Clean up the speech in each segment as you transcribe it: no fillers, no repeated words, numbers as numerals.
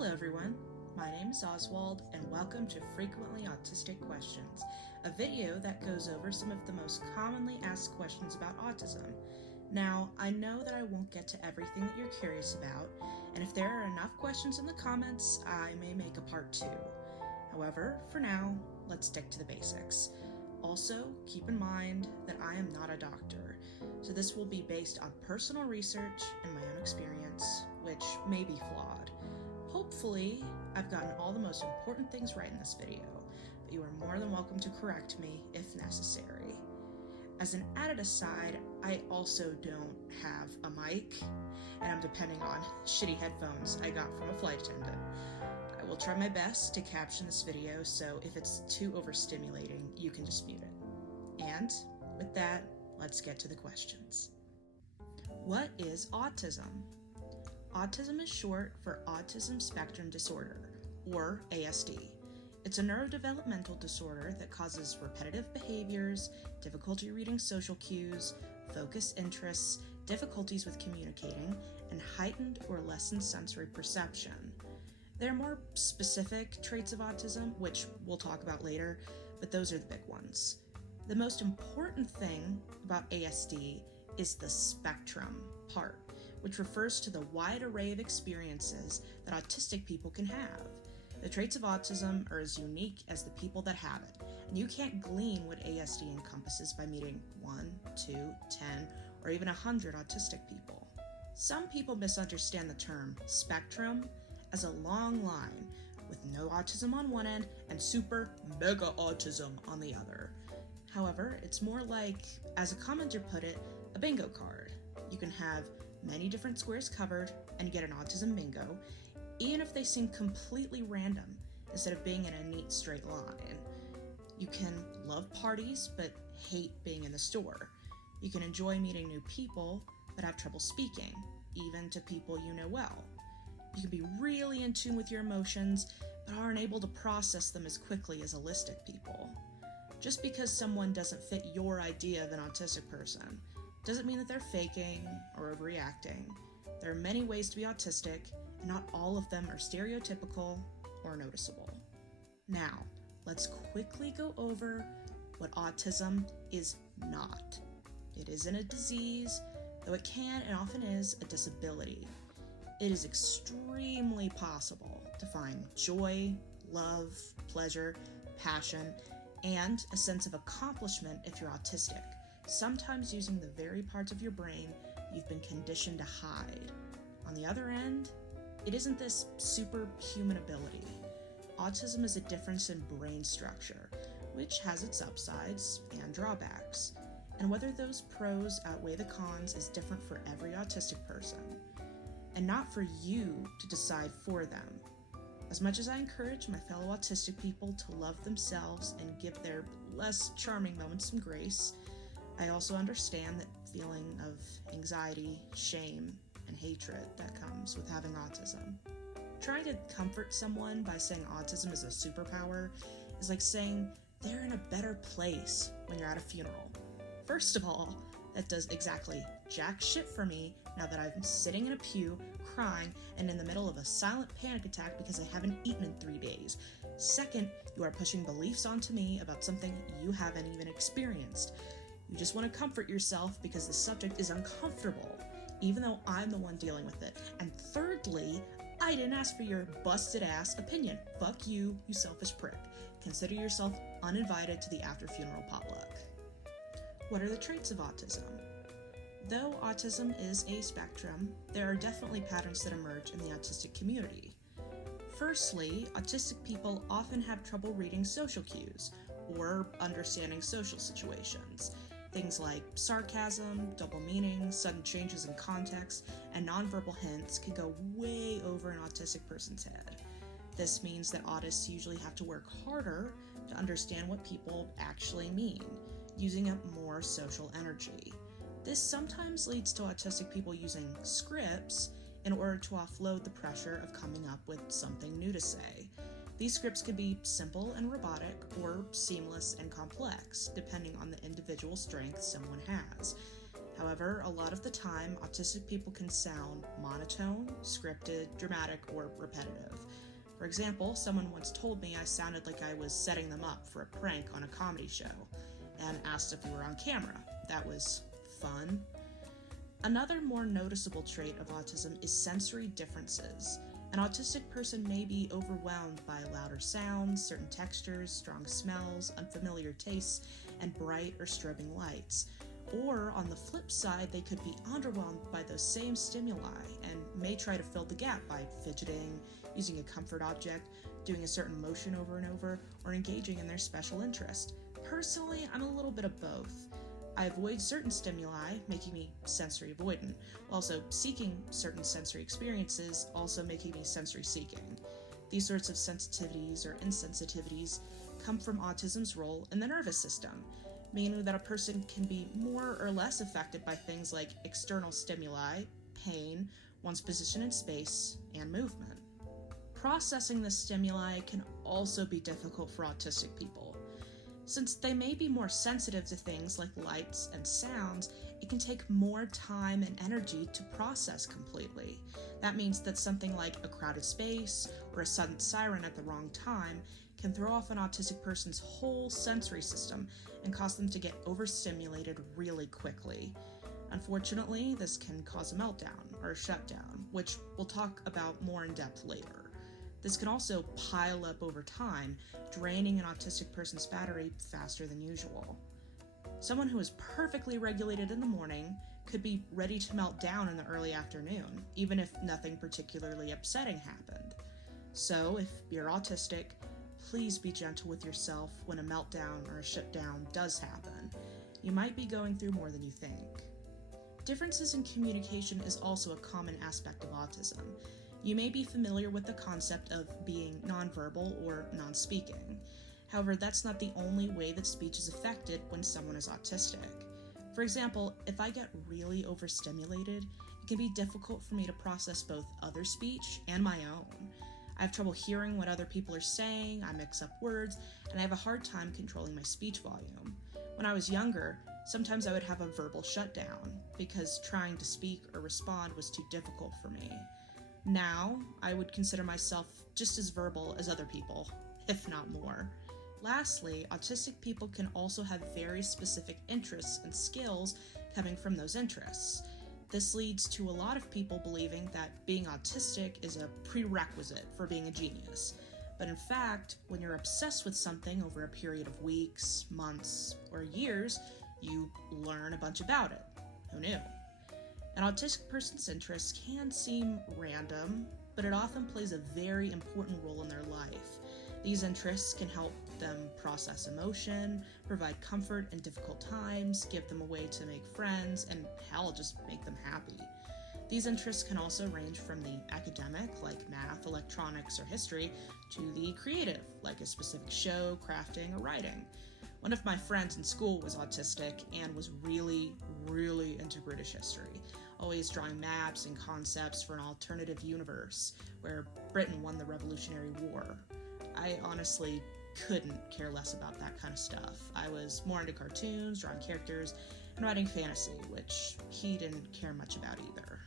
Hello everyone, my name is Oswald and welcome to Frequently Autistic Questions, a video that goes over some of the most commonly asked questions about autism. Now, I know that I won't get to everything that you're curious about, and if there are enough questions in the comments, I may make a part 2. However, for now, let's stick to the basics. Also, keep in mind that I am not a doctor, so this will be based on personal research and my own experience, which may be flawed. Hopefully, I've gotten all the most important things right in this video, but you are more than welcome to correct me if necessary. As an added aside, I also don't have a mic, and I'm depending on shitty headphones I got from a flight attendant. I will try my best to caption this video, so if it's too overstimulating, you can just mute it. And with that, let's get to the questions. What is autism? Autism is short for Autism Spectrum Disorder, or ASD. It's a neurodevelopmental disorder that causes repetitive behaviors, difficulty reading social cues, focused interests, difficulties with communicating, and heightened or lessened sensory perception. There are more specific traits of autism, which we'll talk about later, but those are the big ones. The most important thing about ASD is the spectrum part, which refers to the wide array of experiences that autistic people can have. The traits of autism are as unique as the people that have it, and you can't glean what ASD encompasses by meeting 1, 2, 10, or even 100 autistic people. Some people misunderstand the term spectrum as a long line with no autism on one end and super mega autism on the other. However, it's more like, as a commenter put it, a bingo card. You can have many different squares covered and get an autism bingo, even if they seem completely random instead of being in a neat straight line. You can love parties but hate being in the store. You can enjoy meeting new people but have trouble speaking, even to people you know well. You can be really in tune with your emotions but aren't able to process them as quickly as autistic people. Just because someone doesn't fit your idea of an autistic person doesn't mean that they're faking or overreacting. There are many ways to be autistic, and not all of them are stereotypical or noticeable. Now, let's quickly go over what autism is not. It isn't a disease, though it can and often is a disability. It is extremely possible to find joy, love, pleasure, passion, and a sense of accomplishment if you're autistic, sometimes using the very parts of your brain you've been conditioned to hide. On the other end, it isn't this superhuman ability. Autism is a difference in brain structure, which has its upsides and drawbacks, and whether those pros outweigh the cons is different for every autistic person, and not for you to decide for them. As much as I encourage my fellow autistic people to love themselves and give their less charming moments some grace, I also understand that feeling of anxiety, shame, and hatred that comes with having autism. Trying to comfort someone by saying autism is a superpower is like saying they're in a better place when you're at a funeral. First of all, that does exactly jack shit for me now that I'm sitting in a pew, crying, and in the middle of a silent panic attack because I haven't eaten in 3 days. Second, you are pushing beliefs onto me about something you haven't even experienced. You just want to comfort yourself because the subject is uncomfortable, even though I'm the one dealing with it. And thirdly, I didn't ask for your busted ass opinion. Fuck you, you selfish prick. Consider yourself uninvited to the after funeral potluck. What are the traits of autism? Though autism is a spectrum, there are definitely patterns that emerge in the autistic community. Firstly, autistic people often have trouble reading social cues or understanding social situations. Things like sarcasm, double meanings, sudden changes in context, and nonverbal hints can go way over an autistic person's head. This means that autists usually have to work harder to understand what people actually mean, using up more social energy. This sometimes leads to autistic people using scripts in order to offload the pressure of coming up with something new to say. These scripts can be simple and robotic or seamless and complex, depending on the individual strengths someone has. However, a lot of the time, autistic people can sound monotone, scripted, dramatic, or repetitive. For example, someone once told me I sounded like I was setting them up for a prank on a comedy show and asked if we were on camera. That was fun. Another more noticeable trait of autism is sensory differences. An autistic person may be overwhelmed by louder sounds, certain textures, strong smells, unfamiliar tastes, and bright or strobing lights. Or, on the flip side, they could be underwhelmed by those same stimuli and may try to fill the gap by fidgeting, using a comfort object, doing a certain motion over and over, or engaging in their special interest. Personally, I'm a little bit of both. I avoid certain stimuli, making me sensory avoidant, while also seeking certain sensory experiences, also making me sensory seeking. These sorts of sensitivities or insensitivities come from autism's role in the nervous system, meaning that a person can be more or less affected by things like external stimuli, pain, one's position in space, and movement. Processing the stimuli can also be difficult for autistic people. Since they may be more sensitive to things like lights and sounds, it can take more time and energy to process completely. That means that something like a crowded space or a sudden siren at the wrong time can throw off an autistic person's whole sensory system and cause them to get overstimulated really quickly. Unfortunately, this can cause a meltdown or a shutdown, which we'll talk about more in depth later. This can also pile up over time, draining an autistic person's battery faster than usual. Someone who is perfectly regulated in the morning could be ready to melt down in the early afternoon, even if nothing particularly upsetting happened. So, if you're autistic, please be gentle with yourself when a meltdown or a shutdown does happen. You might be going through more than you think. Differences in communication is also a common aspect of autism. You may be familiar with the concept of being nonverbal or non-speaking. However, that's not the only way that speech is affected when someone is autistic. For example, if I get really overstimulated, it can be difficult for me to process both other speech and my own. I have trouble hearing what other people are saying, I mix up words, and I have a hard time controlling my speech volume. When I was younger, sometimes I would have a verbal shutdown because trying to speak or respond was too difficult for me. Now, I would consider myself just as verbal as other people, if not more. Lastly, autistic people can also have very specific interests and skills coming from those interests. This leads to a lot of people believing that being autistic is a prerequisite for being a genius. But in fact, when you're obsessed with something over a period of weeks, months, or years, you learn a bunch about it. Who knew? An autistic person's interests can seem random, but it often plays a very important role in their life. These interests can help them process emotion, provide comfort in difficult times, give them a way to make friends, and hell, just make them happy. These interests can also range from the academic, like math, electronics, or history, to the creative, like a specific show, crafting, or writing. One of my friends in school was autistic and was really into British history, always drawing maps and concepts for an alternative universe where Britain won the Revolutionary War. I honestly couldn't care less about that kind of stuff. I was more into cartoons, drawing characters, and writing fantasy, which he didn't care much about either.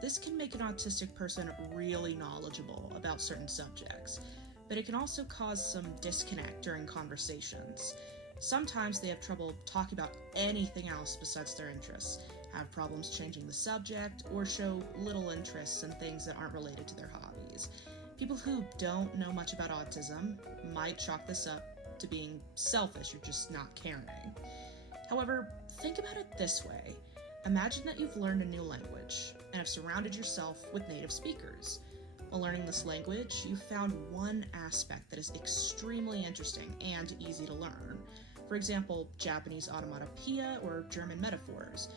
This can make an autistic person really knowledgeable about certain subjects, but it can also cause some disconnect during conversations. Sometimes they have trouble talking about anything else besides their interests, have problems changing the subject, or show little interests in things that aren't related to their hobbies. People who don't know much about autism might chalk this up to being selfish or just not caring. However, think about it this way. Imagine that you've learned a new language and have surrounded yourself with native speakers. While learning this language, you found one aspect that is extremely interesting and easy to learn. For example, Japanese onomatopoeia or German metaphors.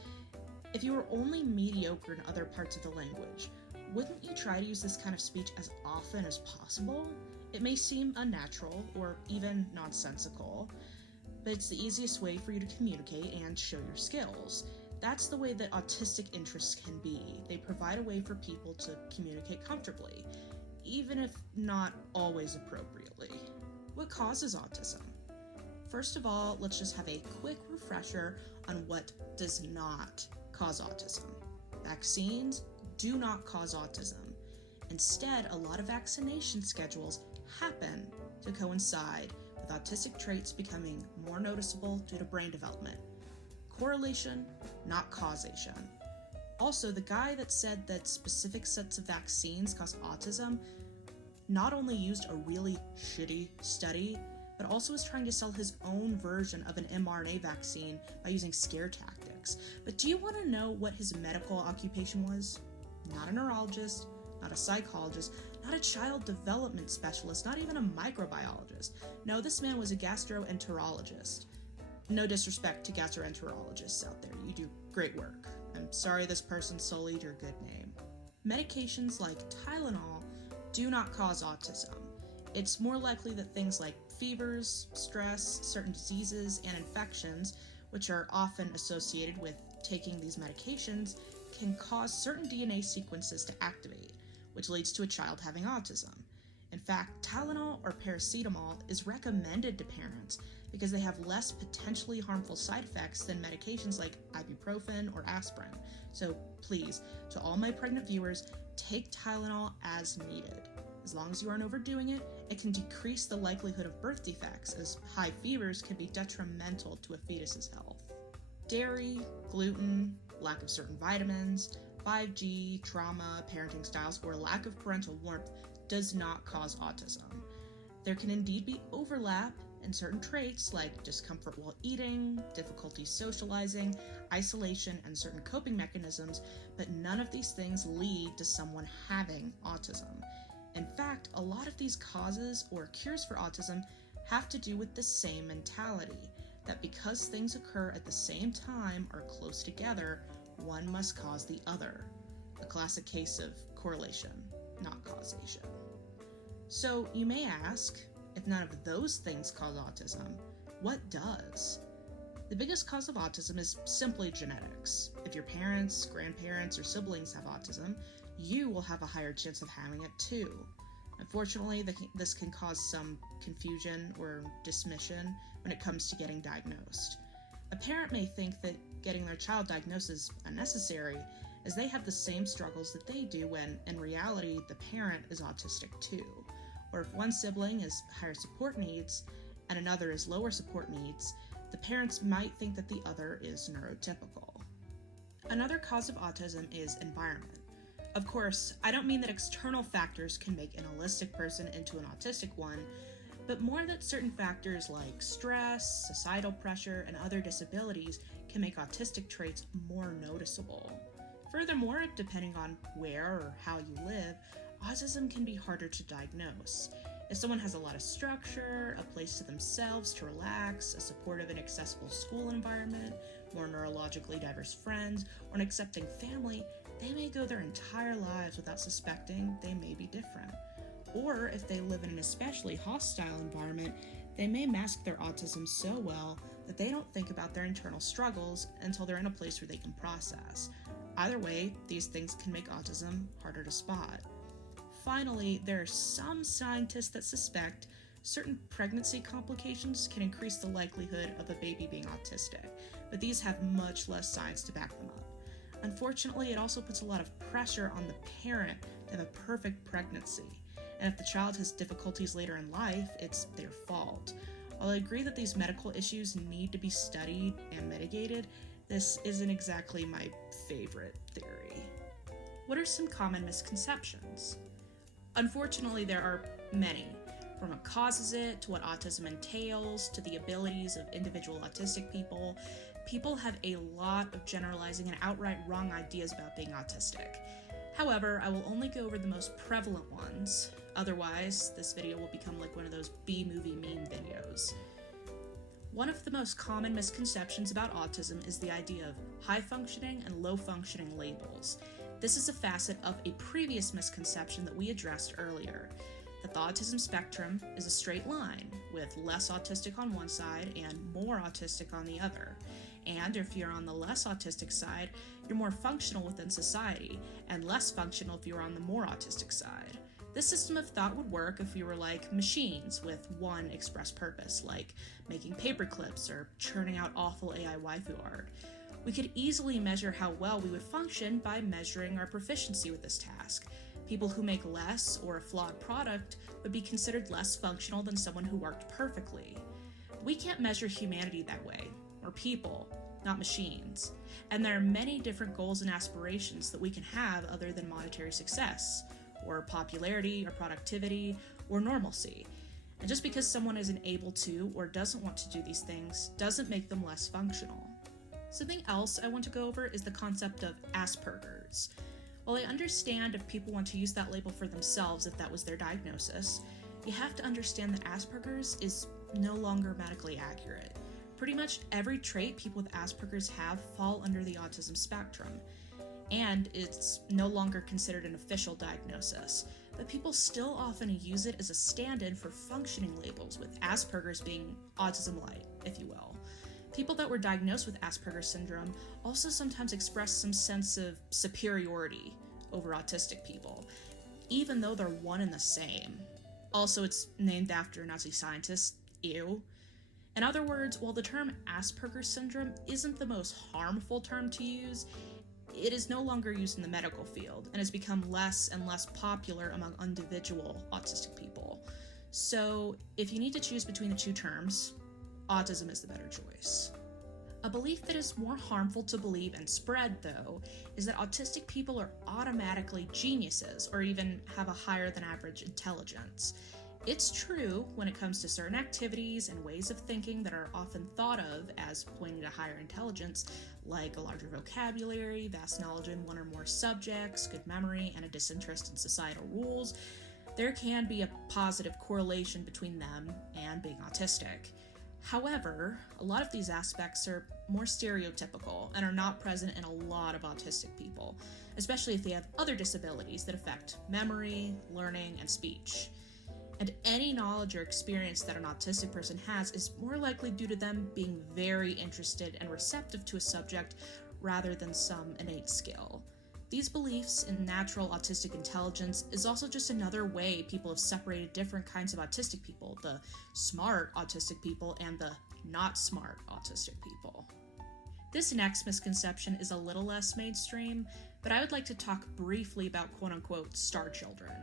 If you were only mediocre in other parts of the language, wouldn't you try to use this kind of speech as often as possible? It may seem unnatural or even nonsensical, but it's the easiest way for you to communicate and show your skills. That's the way that autistic interests can be. They provide a way for people to communicate comfortably, even if not always appropriately. What causes autism? First of all, let's just have a quick refresher on what does not cause autism. Vaccines do not cause autism. Instead, a lot of vaccination schedules happen to coincide with autistic traits becoming more noticeable due to brain development. Correlation, not causation. Also, the guy that said that specific sets of vaccines cause autism not only used a really shitty study, but also was trying to sell his own version of an mRNA vaccine by using scare tactics. But do you want to know what his medical occupation was? Not a neurologist, not a psychologist, not a child development specialist, not even a microbiologist. No, this man was a gastroenterologist. No disrespect to gastroenterologists out there, you do great work. I'm sorry this person sullied your good name. Medications like Tylenol do not cause autism. It's more likely that things like fevers, stress, certain diseases, and infections, which are often associated with taking these medications, can cause certain DNA sequences to activate, which leads to a child having autism. In fact, Tylenol or paracetamol is recommended to parents because they have less potentially harmful side effects than medications like ibuprofen or aspirin. So please, to all my pregnant viewers, take Tylenol as needed. As long as you aren't overdoing it, it can decrease the likelihood of birth defects, as high fevers can be detrimental to a fetus's health. Dairy, gluten, lack of certain vitamins, 5G, trauma, parenting styles, or lack of parental warmth does not cause autism. There can indeed be overlap in certain traits like discomfort while eating, difficulty socializing, isolation, and certain coping mechanisms, but none of these things lead to someone having autism. In fact, a lot of these causes or cures for autism have to do with the same mentality, that because things occur at the same time or close together, one must cause the other. A classic case of correlation, not causation. So you may ask, if none of those things cause autism, what does? The biggest cause of autism is simply genetics. If your parents, grandparents, or siblings have autism, you will have a higher chance of having it too. Unfortunately, this can cause some confusion or dismission when it comes to getting diagnosed. A parent may think that getting their child diagnosed is unnecessary, as they have the same struggles that they do when, in reality, the parent is autistic too. Or if one sibling has higher support needs and another is lower support needs, the parents might think that the other is neurotypical. Another cause of autism is environment. Of course, I don't mean that external factors can make an allistic person into an autistic one, but more that certain factors like stress, societal pressure, and other disabilities can make autistic traits more noticeable. Furthermore, depending on where or how you live, autism can be harder to diagnose. If someone has a lot of structure, a place to themselves to relax, a supportive and accessible school environment, more neurologically diverse friends, or an accepting family, they may go their entire lives without suspecting they may be different. Or if they live in an especially hostile environment, they may mask their autism so well that they don't think about their internal struggles until they're in a place where they can process. Either way, these things can make autism harder to spot. Finally, there are some scientists that suspect certain pregnancy complications can increase the likelihood of a baby being autistic, but these have much less science to back them up. Unfortunately, it also puts a lot of pressure on the parent to have a perfect pregnancy, and if the child has difficulties later in life, it's their fault. While I agree that these medical issues need to be studied and mitigated, this isn't exactly my favorite theory. What are some common misconceptions? Unfortunately, there are many, from what causes it, to what autism entails, to the abilities of individual autistic people. People have a lot of generalizing and outright wrong ideas about being autistic. However, I will only go over the most prevalent ones. Otherwise, this video will become like one of those B-movie meme videos. One of the most common misconceptions about autism is the idea of high-functioning and low-functioning labels. This is a facet of a previous misconception that we addressed earlier, that the autism spectrum is a straight line, with less autistic on one side and more autistic on the other. And if you're on the less autistic side, you're more functional within society, and less functional if you're on the more autistic side. This system of thought would work if we were like machines with one express purpose, like making paper clips or churning out awful AI waifu art. We could easily measure how well we would function by measuring our proficiency with this task, People who make less or a flawed product would be considered less functional than someone who worked perfectly. We can't measure humanity that way. We're people, not machines. And there are many different goals and aspirations that we can have other than monetary success, or popularity, or productivity, or normalcy. And just because someone isn't able to or doesn't want to do these things doesn't make them less functional. Something else I want to go over is the concept of Asperger's. While I understand if people want to use that label for themselves if that was their diagnosis, you have to understand that Asperger's is no longer medically accurate. Pretty much every trait people with Asperger's have fall under the autism spectrum, and it's no longer considered an official diagnosis, but people still often use it as a stand-in for functioning labels, with Asperger's being autism light, if you will. People that were diagnosed with Asperger's syndrome also sometimes express some sense of superiority over autistic people, even though they're one and the same. Also, it's named after Nazi scientists. Ew. In other words, while the term Asperger's syndrome isn't the most harmful term to use, it is no longer used in the medical field and has become less and less popular among individual autistic people. So, if you need to choose between the two terms, autism is the better choice. A belief that is more harmful to believe and spread, though, is that autistic people are automatically geniuses or even have a higher than average intelligence. It's true when it comes to certain activities and ways of thinking that are often thought of as pointing to higher intelligence, like a larger vocabulary, vast knowledge in one or more subjects, good memory, and a disinterest in societal rules. There can be a positive correlation between them and being autistic. However, a lot of these aspects are more stereotypical and are not present in a lot of autistic people, especially if they have other disabilities that affect memory, learning, and speech. And any knowledge or experience that an autistic person has is more likely due to them being very interested and receptive to a subject rather than some innate skill. These beliefs in natural autistic intelligence is also just another way people have separated different kinds of autistic people, the smart autistic people and the not smart autistic people. This next misconception is a little less mainstream, but I would like to talk briefly about quote-unquote star children.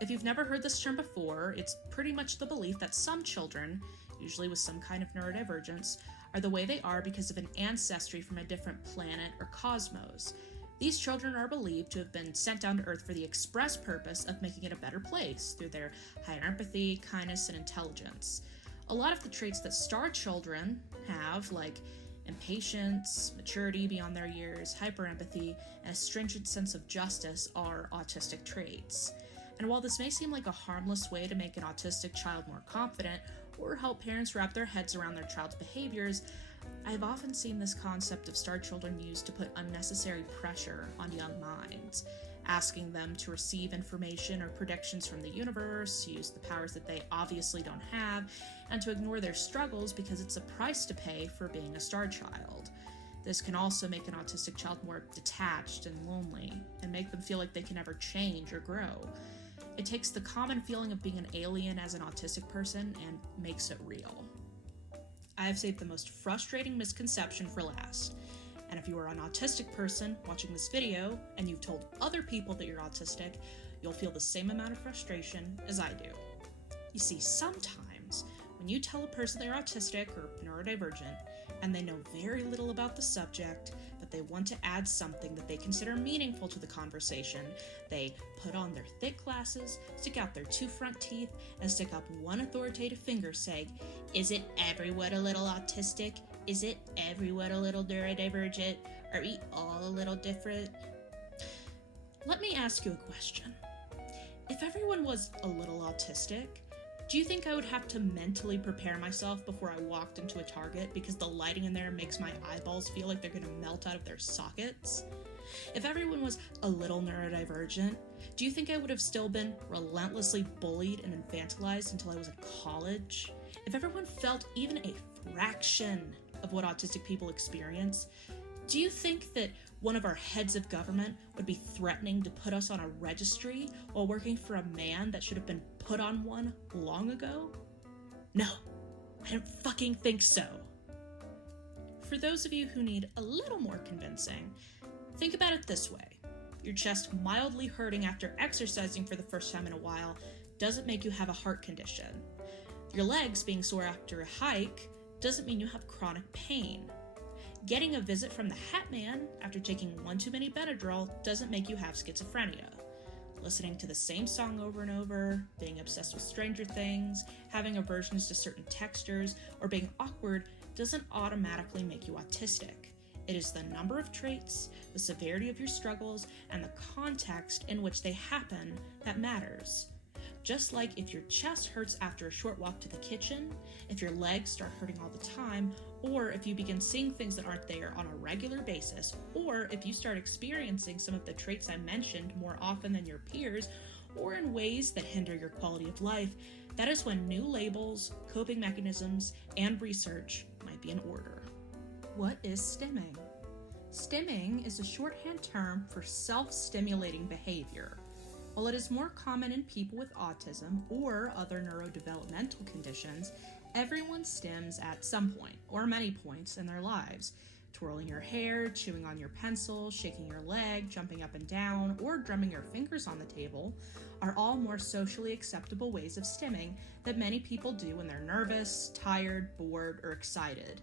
If you've never heard this term before, it's pretty much the belief that some children, usually with some kind of neurodivergence, are the way they are because of an ancestry from a different planet or cosmos. These children are believed to have been sent down to Earth for the express purpose of making it a better place through their higher empathy, kindness, and intelligence. A lot of the traits that star children have, like impatience, maturity beyond their years, hyperempathy, and a stringent sense of justice, are autistic traits. And while this may seem like a harmless way to make an autistic child more confident or help parents wrap their heads around their child's behaviors, I've often seen this concept of star children used to put unnecessary pressure on young minds, asking them to receive information or predictions from the universe, use the powers that they obviously don't have, and to ignore their struggles because it's a price to pay for being a star child. This can also make an autistic child more detached and lonely, and make them feel like they can never change or grow. It takes the common feeling of being an alien as an autistic person and makes it real. I have saved the most frustrating misconception for last, and if you are an autistic person watching this video and you've told other people that you're autistic, you'll feel the same amount of frustration as I do. You see, sometimes when you tell a person they're autistic or neurodivergent and they know very little about the subject, but they want to add something that they consider meaningful to the conversation, they put on their thick glasses, stick out their two front teeth, and stick up one authoritative finger saying, "Is it everyone a little autistic? Is it everyone a little neurodivergent? Are we all a little different?" Let me ask you a question. If everyone was a little autistic, do you think I would have to mentally prepare myself before I walked into a Target because the lighting in there makes my eyeballs feel like they're going to melt out of their sockets? If everyone was a little neurodivergent, do you think I would have still been relentlessly bullied and infantilized until I was in college? If everyone felt even a fraction of what autistic people experience, do you think that one of our heads of government would be threatening to put us on a registry while working for a man that should have been put on one long ago? No, I don't fucking think so. For those of you who need a little more convincing, think about it this way. your chest mildly hurting after exercising for the first time in a while doesn't make you have a heart condition. Your legs being sore after a hike doesn't mean you have chronic pain. Getting a visit from the Hat Man after taking one too many Benadryl doesn't make you have schizophrenia. Listening to the same song over and over, being obsessed with Stranger Things, having aversions to certain textures, or being awkward doesn't automatically make you autistic. It is the number of traits, the severity of your struggles, and the context in which they happen that matters. Just like if your chest hurts after a short walk to the kitchen, if your legs start hurting all the time, or if you begin seeing things that aren't there on a regular basis, or if you start experiencing some of the traits I mentioned more often than your peers, or in ways that hinder your quality of life, that is when new labels, coping mechanisms, and research might be in order. What is stimming? Stimming is a shorthand term for self-stimulating behavior. While it is more common in people with autism or other neurodevelopmental conditions, everyone stims at some point, or many points in their lives. Twirling your hair, chewing on your pencil, shaking your leg, jumping up and down, or drumming your fingers on the table are all more socially acceptable ways of stimming that many people do when they're nervous, tired, bored, or excited.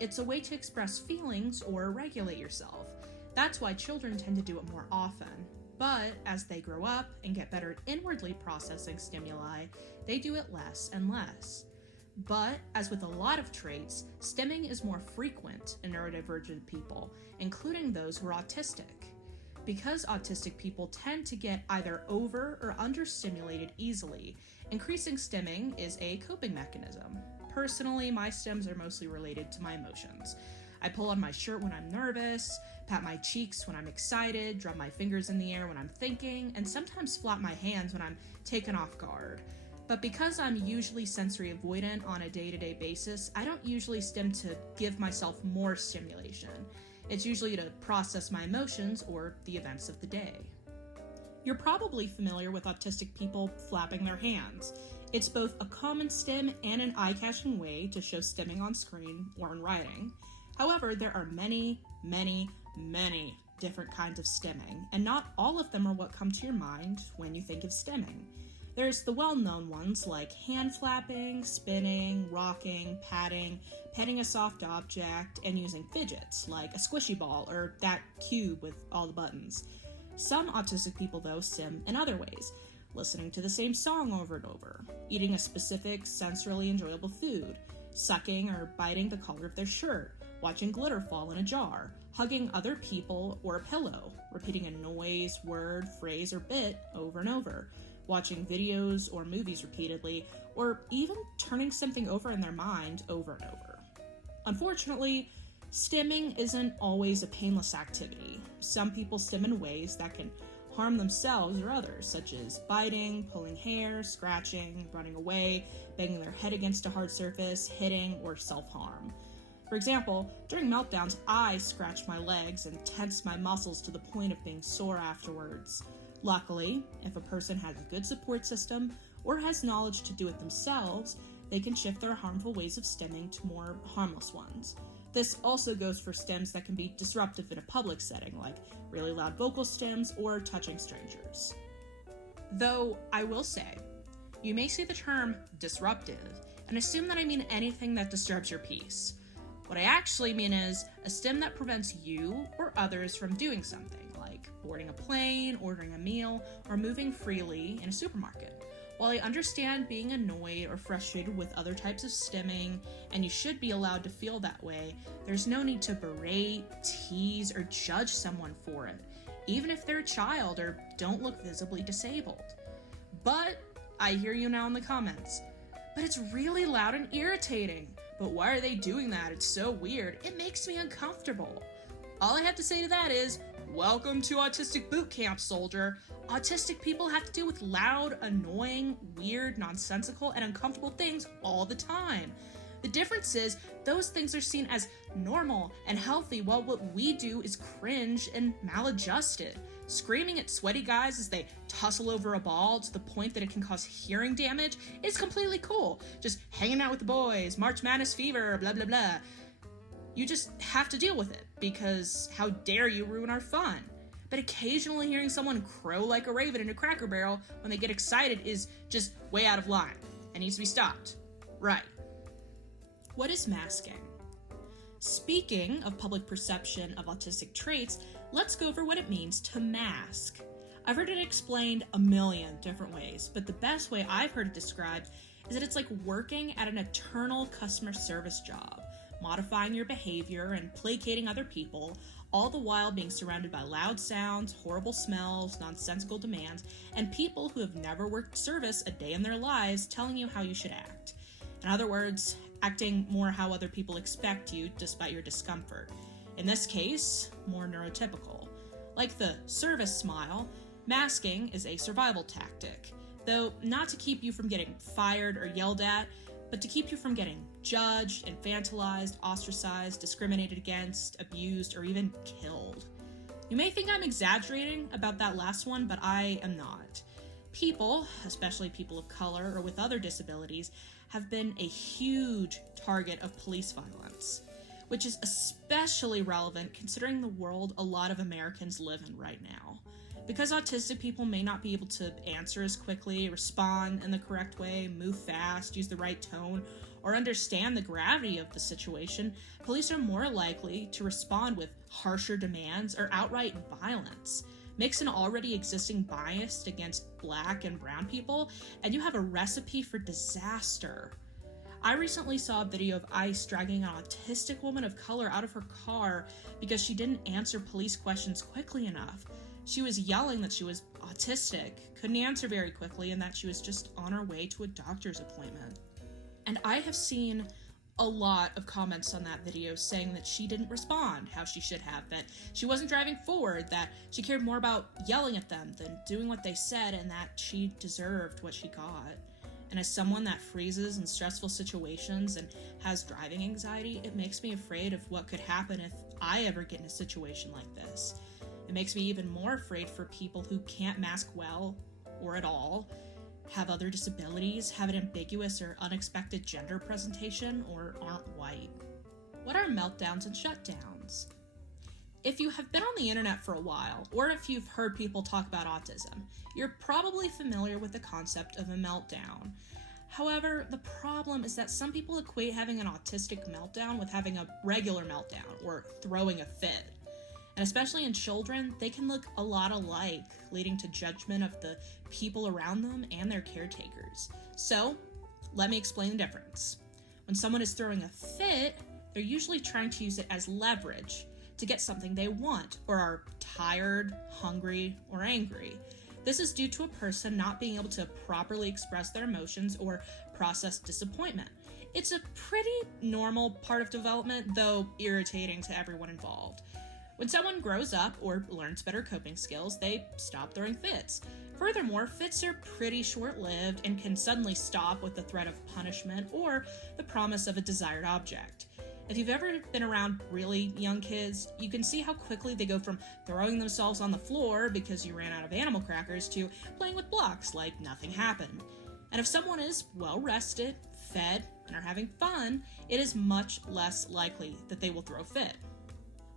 It's a way to express feelings or regulate yourself. That's why children tend to do it more often. But as they grow up and get better at inwardly processing stimuli, they do it less and less. But as with a lot of traits, stimming is more frequent in neurodivergent people, including those who are autistic. Because autistic people tend to get either over or understimulated easily, increasing stimming is a coping mechanism. Personally, my stims are mostly related to my emotions. I pull on my shirt when I'm nervous, pat my cheeks when I'm excited, drum my fingers in the air when I'm thinking, and sometimes flap my hands when I'm taken off guard. But because I'm usually sensory avoidant on a day-to-day basis, I don't usually stim to give myself more stimulation. It's usually to process my emotions or the events of the day. You're probably familiar with autistic people flapping their hands. It's both a common stim and an eye-catching way to show stimming on screen or in writing. However, there are many different kinds of stimming, and not all of them are what come to your mind when you think of stimming. There's the well-known ones like hand flapping, spinning, rocking, patting, petting a soft object, and using fidgets like a squishy ball or that cube with all the buttons. Some autistic people, though, stim in other ways, listening to the same song over and over, eating a specific sensorily enjoyable food, sucking or biting the collar of their shirt, watching glitter fall in a jar, hugging other people or a pillow, repeating a noise, word, phrase, or bit over and over, watching videos or movies repeatedly, or even turning something over in their mind over and over. Unfortunately, stimming isn't always a painless activity. Some people stim in ways that can harm themselves or others, such as biting, pulling hair, scratching, running away, banging their head against a hard surface, hitting, or self-harm. For example, during meltdowns, I scratch my legs and tense my muscles to the point of being sore afterwards. Luckily, if a person has a good support system or has knowledge to do it themselves, they can shift their harmful ways of stimming to more harmless ones. This also goes for stims that can be disruptive in a public setting, like really loud vocal stims or touching strangers. Though, I will say, you may see the term disruptive and assume that I mean anything that disturbs your peace. What I actually mean is a stim that prevents you or others from doing something, like boarding a plane, ordering a meal, or moving freely in a supermarket. While I understand being annoyed or frustrated with other types of stimming, and you should be allowed to feel that way, there's no need to berate, tease, or judge someone for it, even if they're a child or don't look visibly disabled. But I hear you now in the comments. But it's really loud and irritating. But why are they doing that? It's so weird. It makes me uncomfortable. All I have to say to that is, welcome to Autistic Boot Camp, soldier. Autistic people have to deal with loud, annoying, weird, nonsensical, and uncomfortable things all the time. The difference is, those things are seen as normal and healthy, while what we do is cringe and maladjusted. Screaming at sweaty guys as they tussle over a ball to the point that it can cause hearing damage is completely cool. Just hanging out with the boys, March Madness fever, blah blah blah. You just have to deal with it, because how dare you ruin our fun? but occasionally hearing someone crow like a raven in a Cracker Barrel when they get excited is just way out of line and needs to be stopped. Right. What is masking? Speaking of public perception of autistic traits, let's go over what it means to mask. I've heard it explained a million different ways, but the best way I've heard it described is that it's like working at an eternal customer service job, modifying your behavior and placating other people, all the while being surrounded by loud sounds, horrible smells, nonsensical demands, and people who have never worked service a day in their lives telling you how you should act. In other words, acting more how other people expect you despite your discomfort. In this case, more neurotypical. Like the service smile, masking is a survival tactic, though not to keep you from getting fired or yelled at, but to keep you from getting judged, infantilized, ostracized, discriminated against, abused, or even killed. You may think I'm exaggerating about that last one, but I am not. People, especially people of color or with other disabilities, have been a huge target of police violence, which is especially relevant considering the world a lot of Americans live in right now. Because autistic people may not be able to answer as quickly, respond in the correct way, move fast, use the right tone, or understand the gravity of the situation, police are more likely to respond with harsher demands or outright violence. Mix an already existing bias against Black and brown people, and you have a recipe for disaster. I recently saw a video of ICE dragging an autistic woman of color out of her car because she didn't answer police questions quickly enough. She was yelling that she was autistic, couldn't answer very quickly, and that she was just on her way to a doctor's appointment. And I have seen a lot of comments on that video saying that she didn't respond how she should have, that she wasn't driving forward, that she cared more about yelling at them than doing what they said, and that she deserved what she got. And as someone that freezes in stressful situations and has driving anxiety, it makes me afraid of what could happen if I ever get in a situation like this. It makes me even more afraid for people who can't mask well or at all, have other disabilities, have an ambiguous or unexpected gender presentation, or aren't white. What are meltdowns and shutdowns? If you have been on the internet for a while, or if you've heard people talk about autism, you're probably familiar with the concept of a meltdown. However, the problem is that some people equate having an autistic meltdown with having a regular meltdown or throwing a fit. And especially in children, they can look a lot alike, leading to judgment of the people around them and their caretakers. So, let me explain the difference. When someone is throwing a fit, they're usually trying to use it as leverage to get something they want, or are tired, hungry, or angry. This is due to a person not being able to properly express their emotions or process disappointment. It's a pretty normal part of development, though irritating to everyone involved. When someone grows up or learns better coping skills, they stop throwing fits. Furthermore, fits are pretty short-lived and can suddenly stop with the threat of punishment or the promise of a desired object. If you've ever been around really young kids, you can see how quickly they go from throwing themselves on the floor because you ran out of animal crackers to playing with blocks like nothing happened. And if someone is well rested, fed, and are having fun, it is much less likely that they will throw a fit.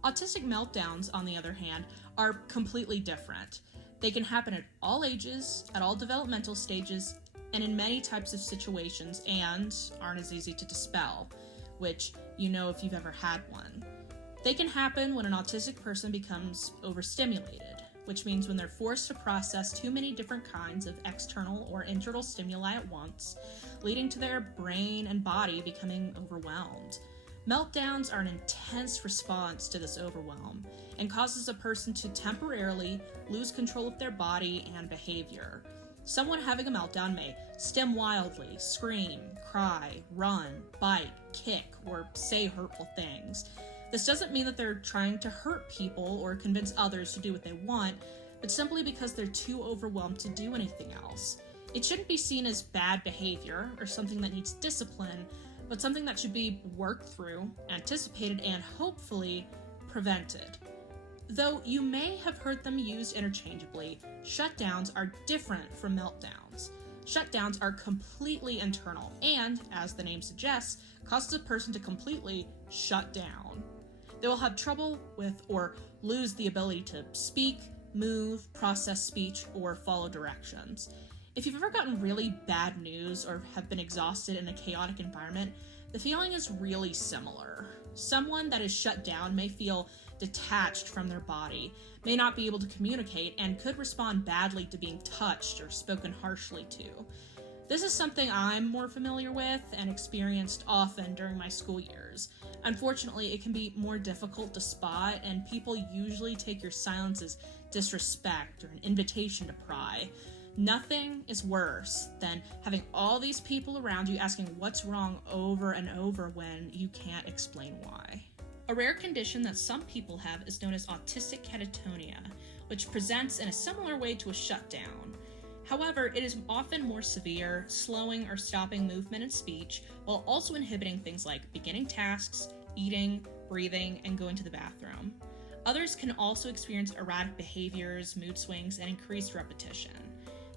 Autistic meltdowns, on the other hand, are completely different. They can happen at all ages, at all developmental stages, and in many types of situations, and aren't as easy to dispel, which you know if you've ever had one. They can happen when an autistic person becomes overstimulated, which means when they're forced to process too many different kinds of external or internal stimuli at once, leading to their brain and body becoming overwhelmed. Meltdowns are an intense response to this overwhelm and causes a person to temporarily lose control of their body and behavior. Someone having a meltdown may stim wildly, scream, cry, run, bite, kick, or say hurtful things. This doesn't mean that they're trying to hurt people or convince others to do what they want, but simply because they're too overwhelmed to do anything else. It shouldn't be seen as bad behavior or something that needs discipline, but something that should be worked through, anticipated, and hopefully prevented. Though you may have heard them used interchangeably, shutdowns are different from meltdowns. Shutdowns are completely internal and, as the name suggests, causes a person to completely shut down. They will have trouble with or lose the ability to speak, move, process speech, or follow directions. If you've ever gotten really bad news or have been exhausted in a chaotic environment, the feeling is really similar. Someone that is shut down may feel detached from their body, may not be able to communicate, and could respond badly to being touched or spoken harshly to. This is something I'm more familiar with and experienced often during my school years. Unfortunately, it can be more difficult to spot, and people usually take your silence as disrespect or an invitation to pry. Nothing is worse than having all these people around you asking what's wrong over and over when you can't explain why. A rare condition that some people have is known as autistic catatonia, which presents in a similar way to a shutdown. However, it is often more severe, slowing or stopping movement and speech, while also inhibiting things like beginning tasks, eating, breathing, and going to the bathroom. Others can also experience erratic behaviors, mood swings, and increased repetition.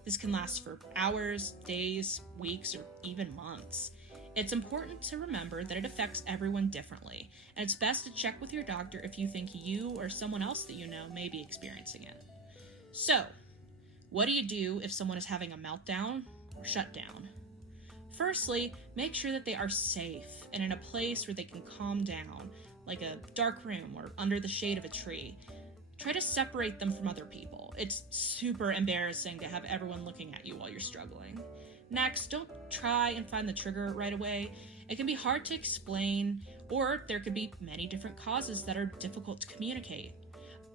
This can last for hours, days, weeks, or even months. It's important to remember that it affects everyone differently, and it's best to check with your doctor if you think you or someone else that you know may be experiencing it. So, what do you do if someone is having a meltdown or shutdown? Firstly, make sure that they are safe and in a place where they can calm down, like a dark room or under the shade of a tree. Try to separate them from other people. It's super embarrassing to have everyone looking at you while you're struggling. Next, don't try and find the trigger right away. It can be hard to explain, or there could be many different causes that are difficult to communicate.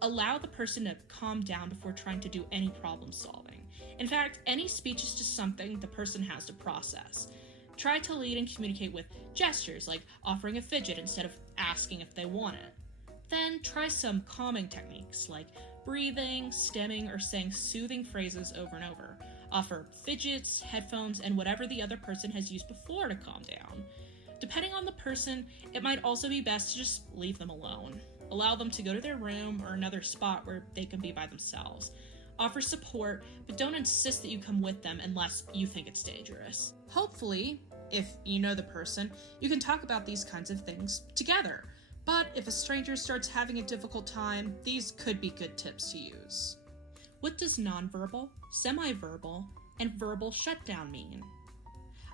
Allow the person to calm down before trying to do any problem solving. In fact, any speech is just something the person has to process. Try to lead and communicate with gestures, like offering a fidget instead of asking if they want it. Then try some calming techniques like breathing, stemming, or saying soothing phrases over and over. Offer fidgets, headphones, and whatever the other person has used before to calm down. Depending on the person, it might also be best to just leave them alone. Allow them to go to their room or another spot where they can be by themselves. Offer support, but don't insist that you come with them unless you think it's dangerous. Hopefully, if you know the person, you can talk about these kinds of things together. But if a stranger starts having a difficult time, these could be good tips to use. What does nonverbal, semi-verbal, and verbal shutdown mean?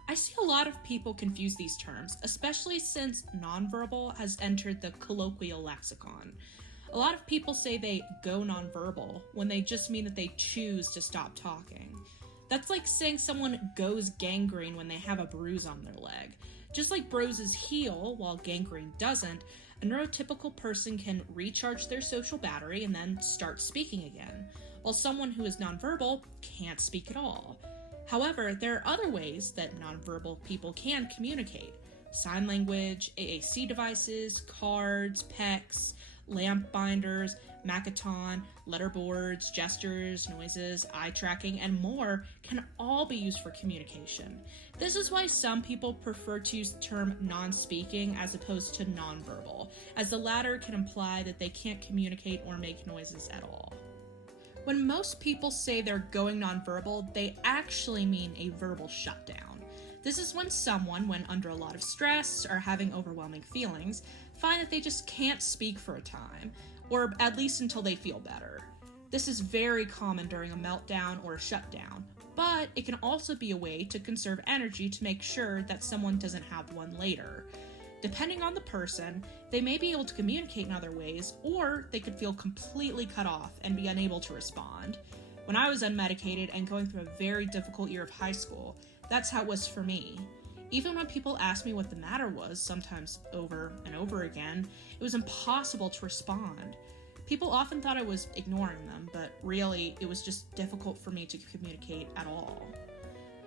I see a lot of people confuse these terms, especially since nonverbal has entered the colloquial lexicon. A lot of people say they go nonverbal when they just mean that they choose to stop talking. That's like saying someone goes gangrene when they have a bruise on their leg. Just like bruises heal while gangrene doesn't, a neurotypical person can recharge their social battery and then start speaking again, while someone who is nonverbal can't speak at all. However, there are other ways that nonverbal people can communicate. Sign language, AAC devices, cards, PECs, lamp binders, Makaton, letterboards, gestures, noises, eye tracking, and more can all be used for communication. This is why some people prefer to use the term non-speaking as opposed to nonverbal, as the latter can imply that they can't communicate or make noises at all. When most people say they're going nonverbal, they actually mean a verbal shutdown. This is when someone, when under a lot of stress or having overwhelming feelings, find that they just can't speak for a time, or at least until they feel better. This is very common during a meltdown or a shutdown, but it can also be a way to conserve energy to make sure that someone doesn't have one later. Depending on the person, they may be able to communicate in other ways, or they could feel completely cut off and be unable to respond. When I was unmedicated and going through a very difficult year of high school, that's how it was for me. Even when people asked me what the matter was, sometimes over and over again, it was impossible to respond. People often thought I was ignoring them, but really, it was just difficult for me to communicate at all.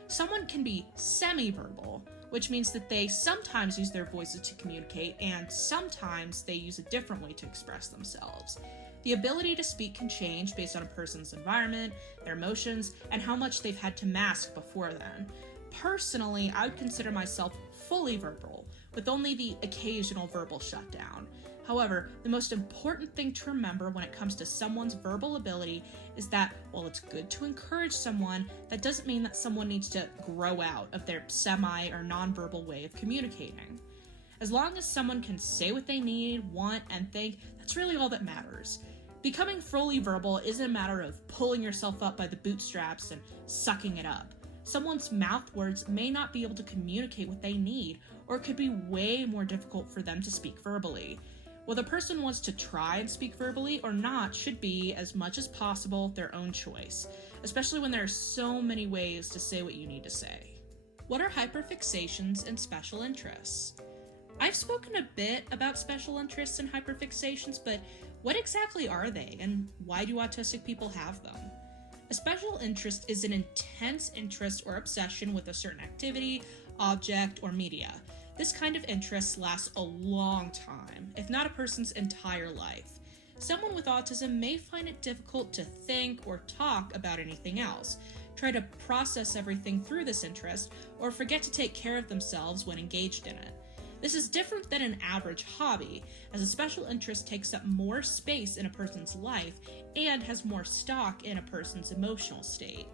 Someone can be semi-verbal, which means that they sometimes use their voices to communicate, and sometimes they use a different way to express themselves. The ability to speak can change based on a person's environment, their emotions, and how much they've had to mask before then. Personally, I would consider myself fully verbal, with only the occasional verbal shutdown. However, the most important thing to remember when it comes to someone's verbal ability is that while it's good to encourage someone, that doesn't mean that someone needs to grow out of their semi or nonverbal way of communicating. As long as someone can say what they need, want, and think, that's really all that matters. Becoming fully verbal isn't a matter of pulling yourself up by the bootstraps and sucking it up. Someone's mouth words may not be able to communicate what they need, or it could be way more difficult for them to speak verbally. Whether a person wants to try and speak verbally or not should be, as much as possible, their own choice, especially when there are so many ways to say what you need to say. What are hyperfixations and special interests? I've spoken a bit about special interests and hyperfixations, but what exactly are they, and why do autistic people have them? A special interest is an intense interest or obsession with a certain activity, object, or media. This kind of interest lasts a long time, if not a person's entire life. Someone with autism may find it difficult to think or talk about anything else, try to process everything through this interest, or forget to take care of themselves when engaged in it. This is different than an average hobby, as a special interest takes up more space in a person's life and has more stock in a person's emotional state.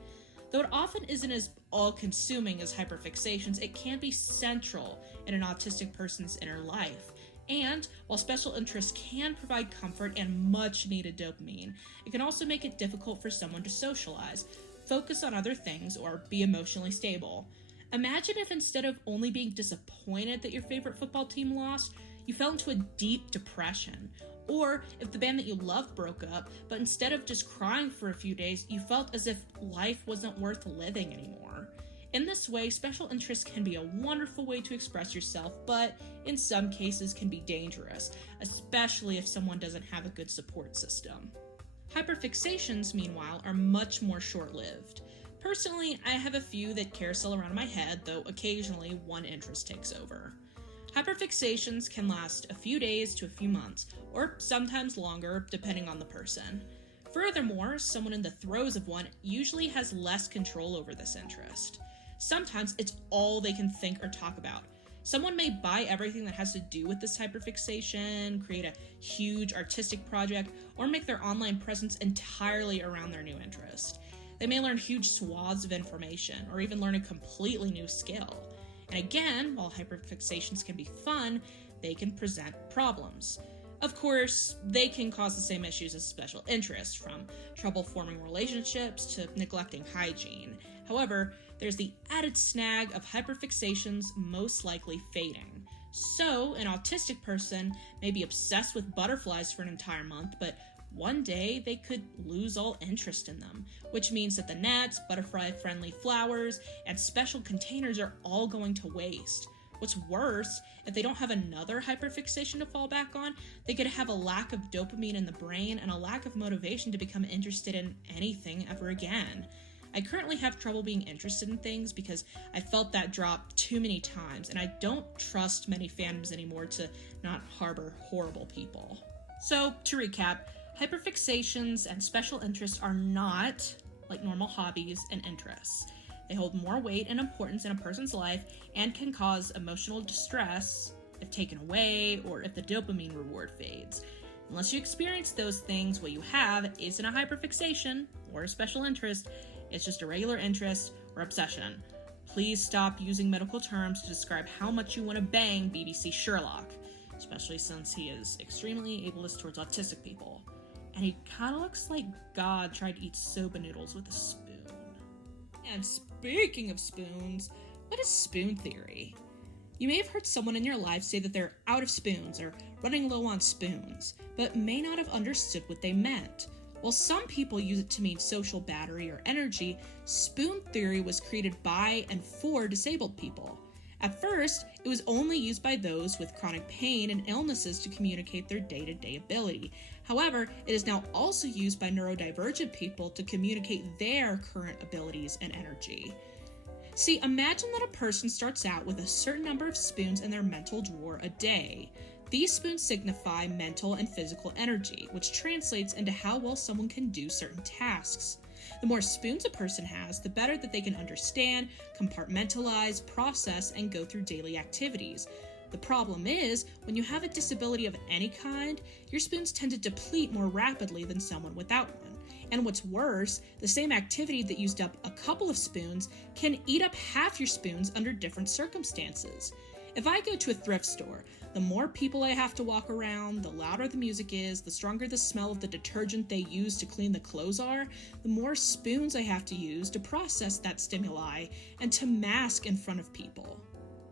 Though it often isn't as all-consuming as hyperfixations, it can be central in an autistic person's inner life. And while special interests can provide comfort and much-needed dopamine, it can also make it difficult for someone to socialize, focus on other things, or be emotionally stable. Imagine if instead of only being disappointed that your favorite football team lost, you fell into a deep depression. Or if the band that you loved broke up, but instead of just crying for a few days, you felt as if life wasn't worth living anymore. In this way, special interests can be a wonderful way to express yourself, but in some cases can be dangerous, especially if someone doesn't have a good support system. Hyperfixations, meanwhile, are much more short-lived. Personally, I have a few that carousel around my head, though occasionally one interest takes over. Hyperfixations can last a few days to a few months, or sometimes longer, depending on the person. Furthermore, someone in the throes of one usually has less control over this interest. Sometimes it's all they can think or talk about. Someone may buy everything that has to do with this hyperfixation, create a huge artistic project, or make their online presence entirely around their new interest. They may learn huge swaths of information, or even learn a completely new skill. And again, while hyperfixations can be fun, they can present problems. Of course, they can cause the same issues as special interests, from trouble forming relationships to neglecting hygiene. However, there's the added snag of hyperfixations most likely fading. So, an autistic person may be obsessed with butterflies for an entire month, but one day they could lose all interest in them, which means that the nets, butterfly-friendly flowers, and special containers are all going to waste. What's worse, if they don't have another hyperfixation to fall back on, they could have a lack of dopamine in the brain and a lack of motivation to become interested in anything ever again. I currently have trouble being interested in things because I felt that drop too many times, and I don't trust many fandoms anymore to not harbor horrible people. So, to recap, hyperfixations and special interests are not like normal hobbies and interests. They hold more weight and importance in a person's life and can cause emotional distress if taken away or if the dopamine reward fades. Unless you experience those things, what you have isn't a hyperfixation or a special interest, it's just a regular interest or obsession. Please stop using medical terms to describe how much you want to bang BBC Sherlock, especially since he is extremely ableist towards autistic people. And he kind of looks like God tried to eat soba noodles with a spoon. And speaking of spoons, what is spoon theory? You may have heard someone in your life say that they're out of spoons or running low on spoons, but may not have understood what they meant. While some people use it to mean social battery or energy, spoon theory was created by and for disabled people. At first, it was only used by those with chronic pain and illnesses to communicate their day-to-day ability. However, it is now also used by neurodivergent people to communicate their current abilities and energy. See, imagine that a person starts out with a certain number of spoons in their mental drawer a day. These spoons signify mental and physical energy, which translates into how well someone can do certain tasks. The more spoons a person has, the better that they can understand, compartmentalize, process, and go through daily activities. The problem is, when you have a disability of any kind, your spoons tend to deplete more rapidly than someone without one. And what's worse, the same activity that used up a couple of spoons can eat up half your spoons under different circumstances. If I go to a thrift store, The more people I have to walk around, the louder the music is, the stronger the smell of the detergent they use to clean the clothes are, the more spoons I have to use to process that stimuli and to mask in front of people.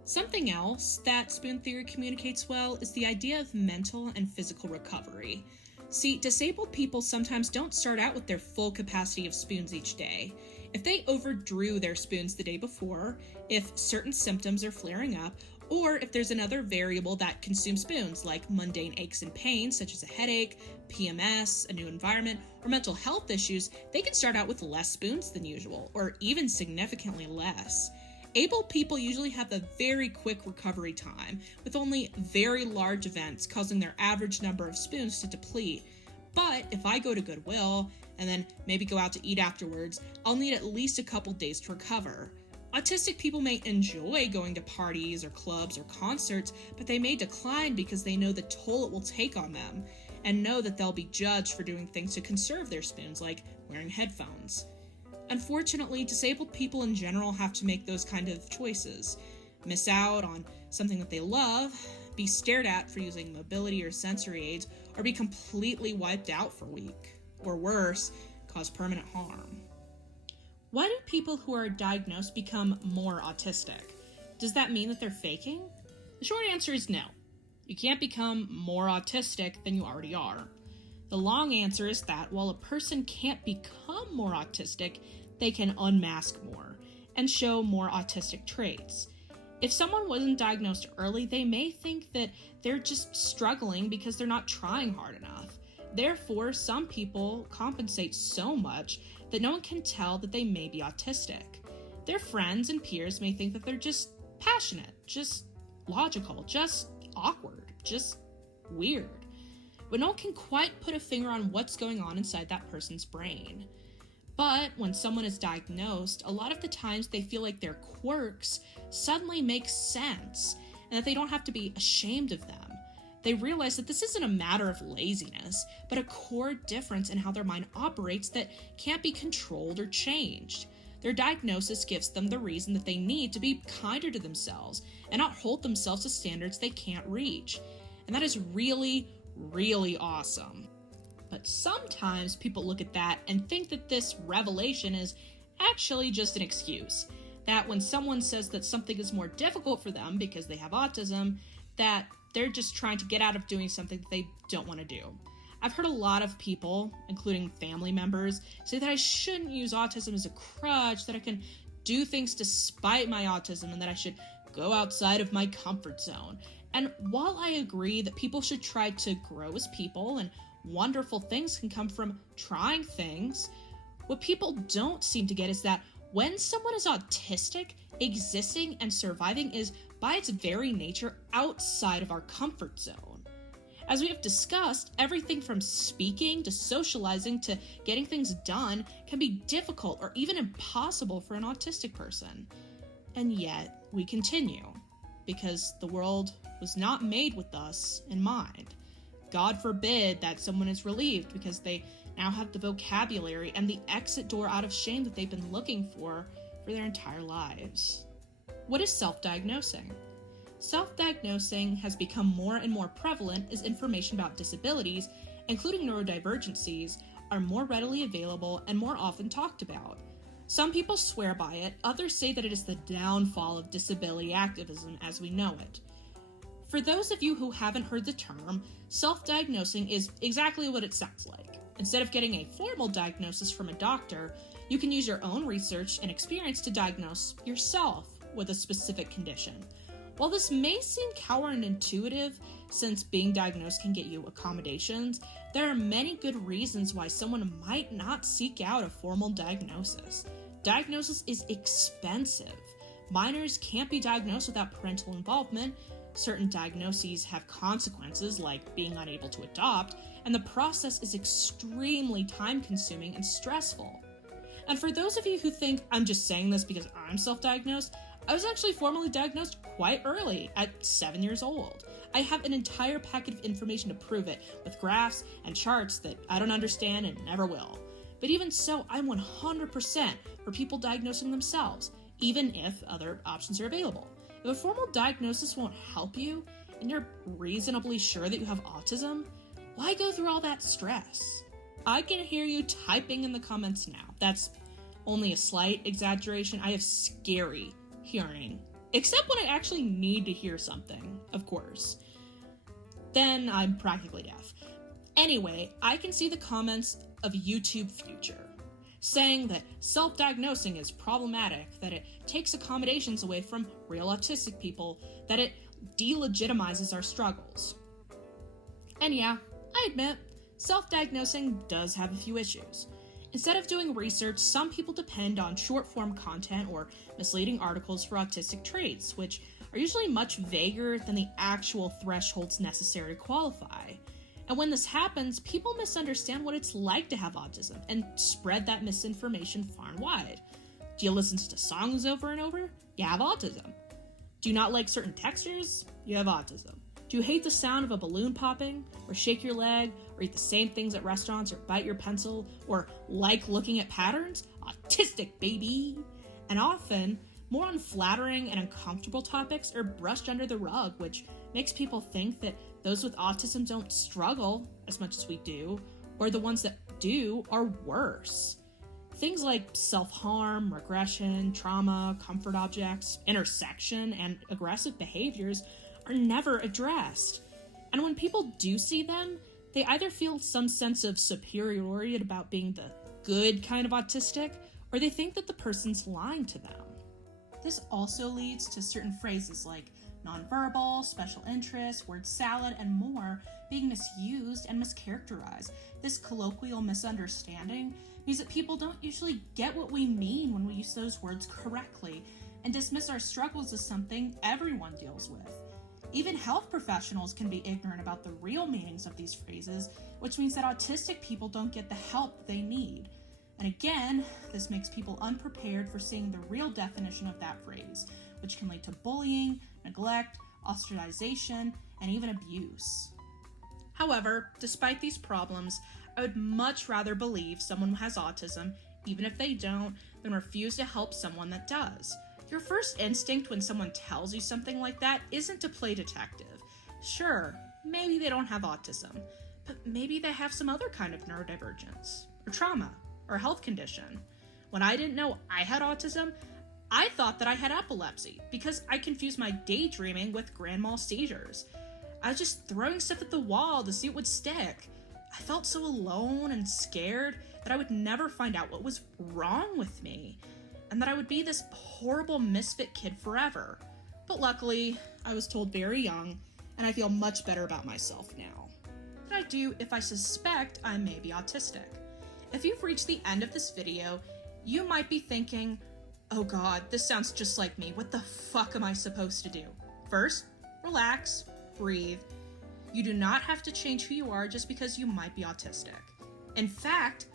Something else that spoon theory communicates well is the idea of mental and physical recovery. See, disabled people sometimes don't start out with their full capacity of spoons each day. If they overdrew their spoons the day before, if certain symptoms are flaring up, or if there's another variable that consumes spoons, like mundane aches and pains, such as a headache, PMS, a new environment, or mental health issues, they can start out with less spoons than usual, or even significantly less. Able people usually have a very quick recovery time, with only very large events causing their average number of spoons to deplete. But if I go to Goodwill, and then maybe go out to eat afterwards, I'll need at least a couple days to recover. Autistic people may enjoy going to parties or clubs or concerts, but they may decline because they know the toll it will take on them, and know that they'll be judged for doing things to conserve their spoons, like wearing headphones. Unfortunately, disabled people in general have to make those kind of choices. Miss out on something that they love, be stared at for using mobility or sensory aids, or be completely wiped out for a week. Or worse, cause permanent harm. Why do people who are diagnosed become more autistic? Does that mean that they're faking? The short answer is no. You can't become more autistic than you already are. The long answer is that while a person can't become more autistic, they can unmask more and show more autistic traits. If someone wasn't diagnosed early, they may think that they're just struggling because they're not trying hard enough. Therefore, some people compensate so much that no one can tell that they may be autistic. Their friends and peers may think that they're just passionate, just logical, just awkward, just weird. But no one can quite put a finger on what's going on inside that person's brain. But when someone is diagnosed, a lot of the times they feel like their quirks suddenly make sense and that they don't have to be ashamed of them. They realize that this isn't a matter of laziness, but a core difference in how their mind operates that can't be controlled or changed. Their diagnosis gives them the reason that they need to be kinder to themselves and not hold themselves to standards they can't reach. And that is really, really awesome. But sometimes people look at that and think that this revelation is actually just an excuse. That when someone says that something is more difficult for them because they have autism, that they're just trying to get out of doing something that they don't want to do. I've heard a lot of people, including family members, say that I shouldn't use autism as a crutch, that I can do things despite my autism, and that I should go outside of my comfort zone. And while I agree that people should try to grow as people and wonderful things can come from trying things, what people don't seem to get is that when someone is autistic, existing and surviving is, by its very nature, outside of our comfort zone. As we have discussed, everything from speaking to socializing to getting things done can be difficult or even impossible for an autistic person. And yet, we continue, because the world was not made with us in mind. God forbid that someone is relieved because they now have the vocabulary and the exit door out of shame that they've been looking for their entire lives. What is self-diagnosing? Self-diagnosing has become more and more prevalent as information about disabilities, including neurodivergencies, are more readily available and more often talked about. Some people swear by it, others say that it is the downfall of disability activism as we know it. For those of you who haven't heard the term, self-diagnosing is exactly what it sounds like. Instead of getting a formal diagnosis from a doctor, you can use your own research and experience to diagnose yourself with a specific condition. While this may seem counterintuitive, since being diagnosed can get you accommodations, there are many good reasons why someone might not seek out a formal diagnosis. Diagnosis is expensive. Minors can't be diagnosed without parental involvement. Certain diagnoses have consequences, like being unable to adopt, and the process is extremely time-consuming and stressful. And for those of you who think I'm just saying this because I'm self-diagnosed, I was actually formally diagnosed quite early, at 7 years old. I have an entire packet of information to prove it, with graphs and charts that I don't understand and never will. But even so, I'm 100% for people diagnosing themselves, even if other options are available. If a formal diagnosis won't help you, and you're reasonably sure that you have autism, why go through all that stress? I can hear you typing in the comments now. That's only a slight exaggeration. I have scary hearing, except when I actually need to hear something, of course. Then I'm practically deaf. Anyway, I can see the comments of YouTube Future saying that self-diagnosing is problematic, that it takes accommodations away from real autistic people, that it delegitimizes our struggles. And yeah, I admit, self-diagnosing does have a few issues. Instead of doing research, some people depend on short-form content or misleading articles for autistic traits, which are usually much vaguer than the actual thresholds necessary to qualify. And when this happens, people misunderstand what it's like to have autism and spread that misinformation far and wide. Do you listen to songs over and over? You have autism. Do you not like certain textures? You have autism. Do you hate the sound of a balloon popping, or shake your leg, or eat the same things at restaurants, or bite your pencil, or like looking at patterns? Autistic, baby! And often, more unflattering and uncomfortable topics are brushed under the rug, which makes people think that those with autism don't struggle as much as we do, or the ones that do are worse. Things like self-harm, regression, trauma, comfort objects, intersection, and aggressive behaviors are never addressed. And when people do see them, they either feel some sense of superiority about being the good kind of autistic, or they think that the person's lying to them. This also leads to certain phrases like nonverbal, special interest, word salad, and more being misused and mischaracterized. This colloquial misunderstanding means that people don't usually get what we mean when we use those words correctly and dismiss our struggles as something everyone deals with. Even health professionals can be ignorant about the real meanings of these phrases, which means that autistic people don't get the help they need. And again, this makes people unprepared for seeing the real definition of that phrase, which can lead to bullying, neglect, ostracization, and even abuse. However, despite these problems, I would much rather believe someone has autism, even if they don't, than refuse to help someone that does. Your first instinct when someone tells you something like that isn't to play detective. Sure, maybe they don't have autism, but maybe they have some other kind of neurodivergence, or trauma, or health condition. When I didn't know I had autism, I thought that I had epilepsy because I confused my daydreaming with grand mal seizures. I was just throwing stuff at the wall to see what would stick. I felt so alone and scared that I would never find out what was wrong with me, and that I would be this horrible misfit kid forever. But luckily, I was told very young, and I feel much better about myself now. What I do if I suspect I may be autistic? If you've reached the end of this video, you might be thinking, oh god, this sounds just like me. What the fuck am I supposed to do? First, relax, breathe. You do not have to change who you are just because you might be autistic. In fact,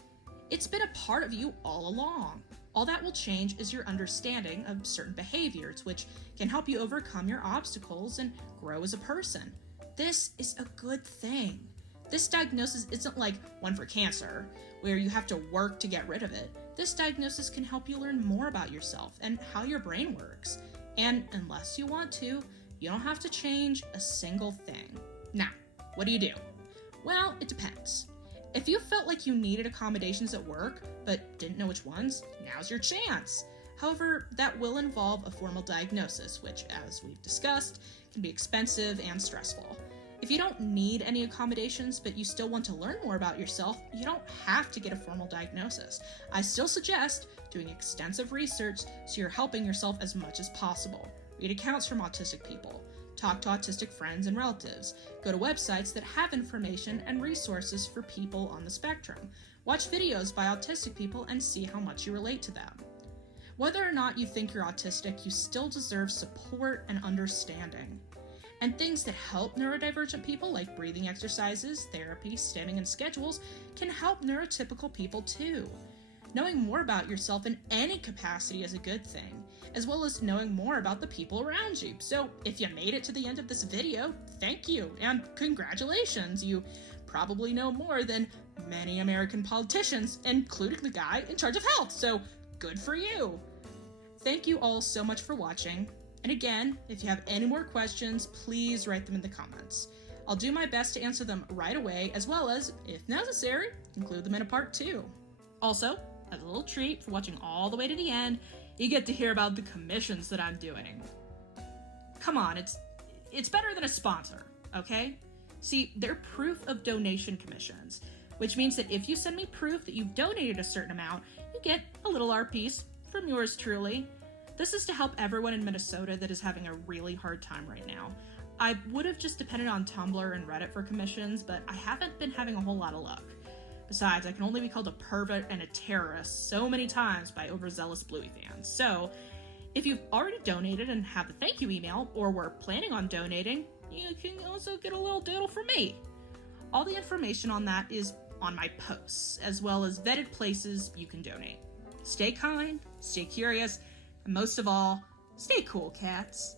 it's been a part of you all along. All that will change is your understanding of certain behaviors, which can help you overcome your obstacles and grow as a person. This is a good thing. This diagnosis isn't like one for cancer, where you have to work to get rid of it. This diagnosis can help you learn more about yourself and how your brain works. And unless you want to, you don't have to change a single thing. Now, what do you do? Well, it depends. If you felt like you needed accommodations at work, but didn't know which ones, now's your chance. However, that will involve a formal diagnosis, which, as we've discussed, can be expensive and stressful. If you don't need any accommodations, but you still want to learn more about yourself, you don't have to get a formal diagnosis. I still suggest doing extensive research so you're helping yourself as much as possible. Read accounts from autistic people. Talk to autistic friends and relatives. Go to websites that have information and resources for people on the spectrum. Watch videos by autistic people and see how much you relate to them. Whether or not you think you're autistic, you still deserve support and understanding. And things that help neurodivergent people, like breathing exercises, therapy, stimming, and schedules, can help neurotypical people too. Knowing more about yourself in any capacity is a good thing, as well as knowing more about the people around you. So if you made it to the end of this video, thank you, and congratulations! You probably know more than many American politicians, including the guy in charge of health, so good for you! Thank you all so much for watching. And again, if you have any more questions, please write them in the comments. I'll do my best to answer them right away, as well as, if necessary, include them in a part 2. Also, as a little treat for watching all the way to the end, you get to hear about the commissions that I'm doing. Come on, it's better than a sponsor, okay? See, they're proof of donation commissions, which means that if you send me proof that you've donated a certain amount, you get a little art piece from yours truly. This is to help everyone in Minnesota that is having a really hard time right now. I would have just depended on Tumblr and Reddit for commissions, but I haven't been having a whole lot of luck. Besides, I can only be called a pervert and a terrorist so many times by overzealous Bluey fans. So, if you've already donated and have the thank you email, or were planning on donating, you can also get a little doodle from me. All the information on that is on my posts, as well as vetted places you can donate. Stay kind, stay curious, and most of all, stay cool, cats.